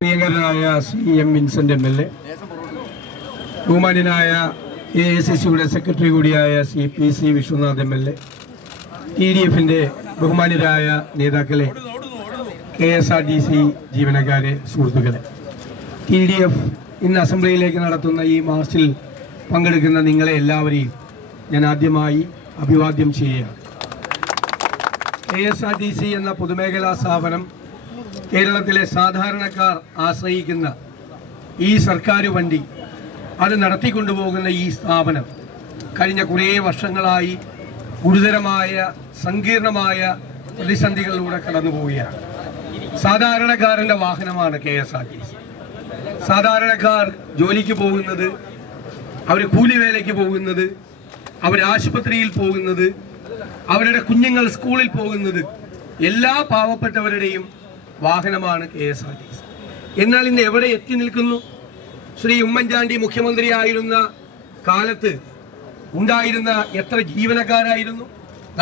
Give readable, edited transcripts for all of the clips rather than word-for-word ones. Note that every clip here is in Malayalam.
പ്രിയങ്കരനായ CM വിൻസെന്റ് MLA, ബഹുമാന്യനായ AICCയുടെ സെക്രട്ടറി കൂടിയായ PC വിശ്വനാഥ് MLA, TDFിന്റെ ബഹുമാന്യരായ നേതാക്കളെ, KSRTC ജീവനക്കാരെ, സുഹൃത്തുക്കളെ, TDF ഇന്ന് അസംബ്ലിയിലേക്ക് നടത്തുന്ന ഈ മാർച്ചിൽ പങ്കെടുക്കുന്ന നിങ്ങളെ എല്ലാവരെയും ഞാൻ ആദ്യമായി അഭിവാദ്യം ചെയ്യുകയാണ്. KSRTC എന്ന പൊതുമേഖലാ സ്ഥാപനം കേരളത്തിലെ സാധാരണക്കാർ ആശ്രയിക്കുന്ന ഈ സർക്കാർ വണ്ടി, അത് നടത്തിക്കൊണ്ടുപോകുന്ന ഈ സ്ഥാപനം കഴിഞ്ഞ കുറേ വർഷങ്ങളായി ഗുരുതരമായ സങ്കീർണമായ പ്രതിസന്ധികളിലൂടെ കടന്നു പോവുകയാണ്. സാധാരണക്കാരൻ്റെ വാഹനമാണ് KSRTC. സാധാരണക്കാർ ജോലിക്ക് പോകുന്നത്, അവർ കൂലിവേലയ്ക്ക് പോകുന്നത്, അവർ ആശുപത്രിയിൽ പോകുന്നത്, അവരുടെ കുഞ്ഞുങ്ങൾ സ്കൂളിൽ പോകുന്നത്, എല്ലാ പാവപ്പെട്ടവരുടെയും വാഹനമാണ് KSRTC. എന്നാൽ ഇന്ന് എവിടെ എത്തി നിൽക്കുന്നു? ശ്രീ ഉമ്മൻചാണ്ടി മുഖ്യമന്ത്രിയായിരുന്ന കാലത്ത് ഉണ്ടായിരുന്ന എത്ര ജീവനക്കാരായിരുന്നു?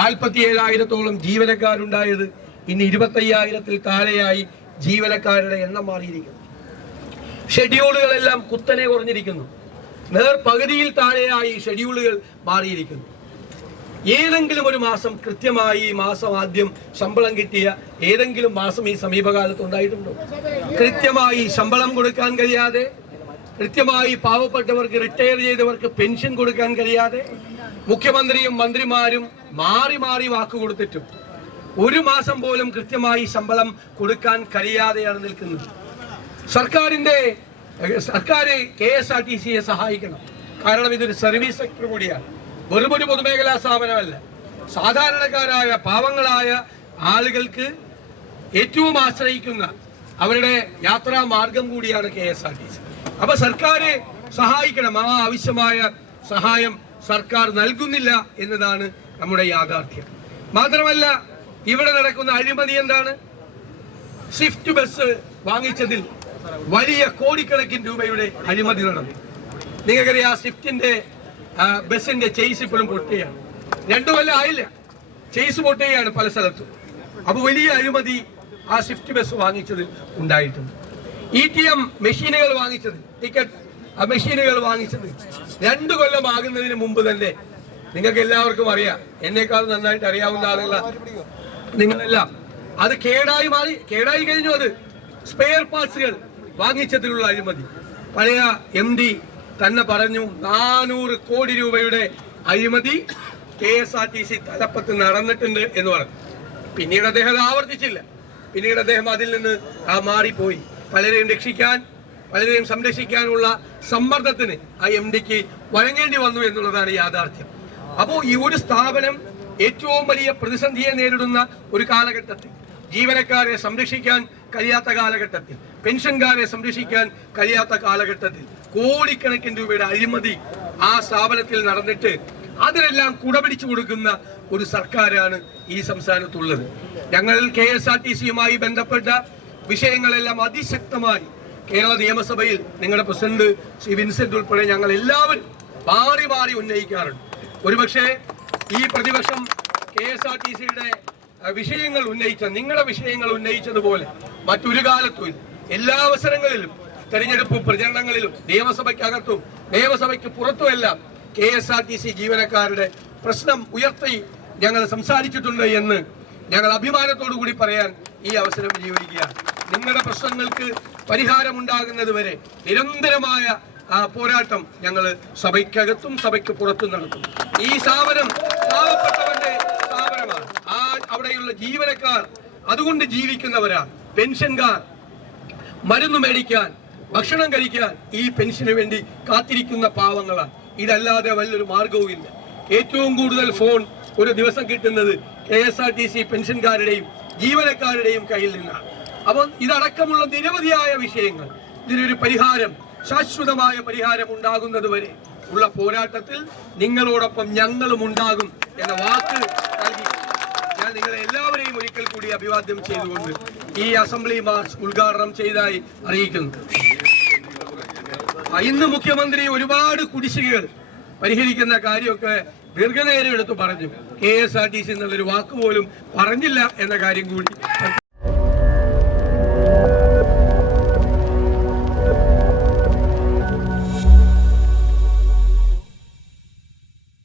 47,000-ഓളം ജീവനക്കാരുണ്ടായത് ഇന്ന് 25,000-ൽ താഴെയായി ജീവനക്കാരുടെ എണ്ണം മാറിയിരിക്കുന്നു. ഷെഡ്യൂളുകളെല്ലാം കുത്തനെ കുറഞ്ഞിരിക്കുന്നു. പകുതിയിൽ താഴെയായി ഷെഡ്യൂളുകൾ മാറിയിരിക്കുന്നു. ഏതെങ്കിലും ഒരു മാസം കൃത്യമായി മാസം ആദ്യം ശമ്പളം കിട്ടിയ ഏതെങ്കിലും മാസം ഈ സമീപകാലത്ത് ഉണ്ടായിട്ടുണ്ടോ? കൃത്യമായി ശമ്പളം കൊടുക്കാൻ കഴിയാതെ, കൃത്യമായി പാവപ്പെട്ടവർക്ക്, റിട്ടയർ ചെയ്തവർക്ക് പെൻഷൻ കൊടുക്കാൻ കഴിയാതെ, മുഖ്യമന്ത്രിയും മന്ത്രിമാരും മാറി മാറി വാക്ക് കൊടുത്തിട്ടും ഒരു മാസം പോലും കൃത്യമായി ശമ്പളം കൊടുക്കാൻ കഴിയാതെയാണ് നിൽക്കുന്നത്. സർക്കാർ KSRTCയെ സഹായിക്കണം. കാരണം ഇതൊരു സർവീസ് സെക്ടർ കൂടിയാണ്, വെറുമൊരു പൊതുമേഖലാ സ്ഥാപനമല്ല. സാധാരണക്കാരായ പാവങ്ങളായ ആളുകൾക്ക് ഏറ്റവും ആശ്രയിക്കുന്ന അവരുടെ യാത്രാ മാർഗം കൂടിയാണ് KSRTC. അപ്പൊ സർക്കാർ സഹായിക്കണം. ആ ആവശ്യമായ സഹായം സർക്കാർ നൽകുന്നില്ല എന്നതാണ് നമ്മുടെ യാഥാർത്ഥ്യം. മാത്രമല്ല, ഇവിടെ നടക്കുന്ന അഴിമതി എന്താണ്? സ്വിഫ്റ്റ് ബസ് വാങ്ങിച്ചതിൽ വലിയ കോടിക്കണക്കിന് രൂപയുടെ അഴിമതി നടന്നു. നിങ്ങൾക്കറിയാം, സ്വിഫ്റ്റിന്റെ ബസിന്റെ ചെയ്സ് ഇപ്പോഴും പൊട്ടുകയാണ്. 2 കൊല്ലം ആയില്ല, ചെയ്സ് പൊട്ടുകയാണ് പല സ്ഥലത്തും. അപ്പൊ വലിയ അഴിമതി ആ സ്വിഫ്റ്റ് ബസ് വാങ്ങിച്ചതിൽ ഉണ്ടായിട്ടുണ്ട്. ETM മെഷീനുകൾ വാങ്ങിച്ചത്, ടിക്കറ്റ് മെഷീനുകൾ വാങ്ങിച്ചത് 2 കൊല്ലം ആകുന്നതിന് മുമ്പ് തന്നെ നിങ്ങൾക്ക് എല്ലാവർക്കും അറിയാം, എന്നേക്കാൾ നന്നായിട്ട് അറിയാവുന്ന ആളുകളാണ് നിങ്ങളെല്ലാം. അത് കേടായി കഴിഞ്ഞു. അത് സ്പെയർ പാർട്സുകൾ വാങ്ങിച്ചതിലുള്ള അഴിമതി. പഴയ MD തന്നെ പറഞ്ഞു 400 കോടി രൂപയുടെ അഴിമതി KSRTC തലപ്പത്ത് നടന്നിട്ടുണ്ട് എന്ന് പറഞ്ഞു. പിന്നീട് അദ്ദേഹം അത് ആവർത്തിച്ചില്ല. പിന്നീട് അദ്ദേഹം അതിൽ നിന്ന് മാറിപ്പോയി. പലരെയും രക്ഷിക്കാൻ, പലരെയും സംരക്ഷിക്കാനുള്ള സമ്മർദ്ദത്തിന് ആ MDക്ക് വഴങ്ങേണ്ടി വന്നു എന്നുള്ളതാണ് യാഥാർത്ഥ്യം. അപ്പോൾ ഈ ഒരു സ്ഥാപനം ഏറ്റവും വലിയ പ്രതിസന്ധിയെ നേരിടുന്ന ഒരു കാലഘട്ടത്തിൽ, ജീവനക്കാരെ സംരക്ഷിക്കാൻ കഴിയാത്ത കാലഘട്ടത്തിൽ, പെൻഷൻകാരെ സംരക്ഷിക്കാൻ കഴിയാത്ത കാലഘട്ടത്തിൽ കോടിക്കണക്കിന് രൂപയുടെ അഴിമതി ആ സ്ഥാപനത്തിൽ നടന്നിട്ട് അതിനെല്ലാം കുടപിടിച്ചു കൊടുക്കുന്ന ഒരു സർക്കാരാണ് ഈ സംസ്ഥാനത്തുള്ളത്. ഞങ്ങൾ KSRTCയുമായി ബന്ധപ്പെട്ട വിഷയങ്ങളെല്ലാം അതിശക്തമായി കേരള നിയമസഭയിൽ നിങ്ങളുടെ പ്രസിഡന്റ് ശ്രീ വിൻസെന്റ് ഉൾപ്പെടെ ഞങ്ങൾ എല്ലാവരും മാറി മാറി ഉന്നയിക്കാറുണ്ട്. ഒരുപക്ഷെ ഈ പ്രതിപക്ഷം KSRTCയുടെ വിഷയങ്ങൾ നിങ്ങളുടെ വിഷയങ്ങൾ ഉന്നയിച്ചതുപോലെ മറ്റൊരു കാലത്തും എല്ലാ അവസരങ്ങളിലും, തെരഞ്ഞെടുപ്പ് പ്രചരണങ്ങളിലും, നിയമസഭയ്ക്കകത്തും നിയമസഭയ്ക്ക് പുറത്തുമെല്ലാം KSRTC ജീവനക്കാരുടെ പ്രശ്നം ഉയർത്തി ഞങ്ങൾ സംസാരിച്ചിട്ടുണ്ട് എന്ന് ഞങ്ങൾ അഭിമാനത്തോടു കൂടി പറയാൻ ഈ അവസരം വിനിയോഗിക്കുകയാണ്. നിങ്ങളുടെ പ്രശ്നങ്ങൾക്ക് പരിഹാരമുണ്ടാകുന്നത് വരെ നിരന്തരമായ പോരാട്ടം ഞങ്ങൾ സഭയ്ക്കകത്തും സഭയ്ക്ക് പുറത്തും നടത്തും. ഈ സ്ഥാപനം പാവപ്പെട്ടവരുടെ സ്ഥാപനമാണ്. അവിടെയുള്ള ജീവനക്കാർ അതുകൊണ്ട് ജീവിക്കുന്നവരാണ്. പെൻഷൻകാർ മരുന്ന് മേടിക്കാൻ, ഭക്ഷണം കഴിക്കാൻ ഈ പെൻഷന് വേണ്ടി കാത്തിരിക്കുന്ന പാവങ്ങളാണ്. ഇതല്ലാതെ വലിയൊരു മാർഗവും ഇല്ല. ഏറ്റവും കൂടുതൽ ഫോൺ ഒരു ദിവസം കിട്ടുന്നത് KSRTC പെൻഷൻകാരുടെയും ജീവനക്കാരുടെയും കയ്യിൽ നിന്നാണ്. അപ്പോൾ ഇതടക്കമുള്ള നിരവധിയായ വിഷയങ്ങൾ, ഇതിനൊരു പരിഹാരം, ശാശ്വതമായ പരിഹാരം ഉണ്ടാകുന്നത് വരെ ഉള്ള പോരാട്ടത്തിൽ നിങ്ങളോടൊപ്പം ഞങ്ങളും ഉണ്ടാകും എന്ന വാക്ക് നൽകി ഞാൻ നിങ്ങളെ എല്ലാവരെയും ഒരിക്കൽ കൂടി അഭിവാദ്യം ചെയ്തുകൊണ്ട് ഈ അസംബ്ലി മാർച്ച് ഉദ്ഘാടനം ചെയ്തതായി അറിയിക്കുന്നു. ഇന്ന് മുഖ്യമന്ത്രി ഒരുപാട് കുടിശ്ശികകൾ പരിഹരിക്കുന്ന കാര്യമൊക്കെ ദീർഘനേരം എടുത്തു പറഞ്ഞു. KSRTC എന്നുള്ളൊരു വാക്ക് പോലും പറഞ്ഞില്ല എന്ന കാര്യം കൂടി